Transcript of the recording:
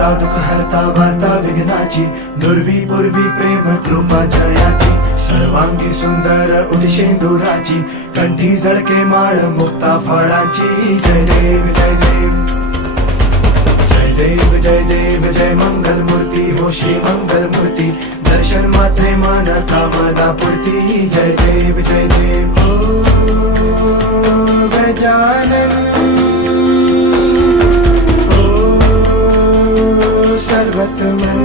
करता दुःख हरता वार्ता विघ्नाची, दुर्वी पूर्वी प्रेम कृपा जयाची, सर्वांगी सुंदर उदिशेंदुराची, कंठी जळके माळ मुक्ता फळाची. जय देव जय देव जय देव जय देव जय मंगल मूर्ती हो श्री मंगल मूर्ती, दर्शन मात्रे मन कामना पूर्ती. जय देव जय देव ओ गजानन ओ सर्वतमन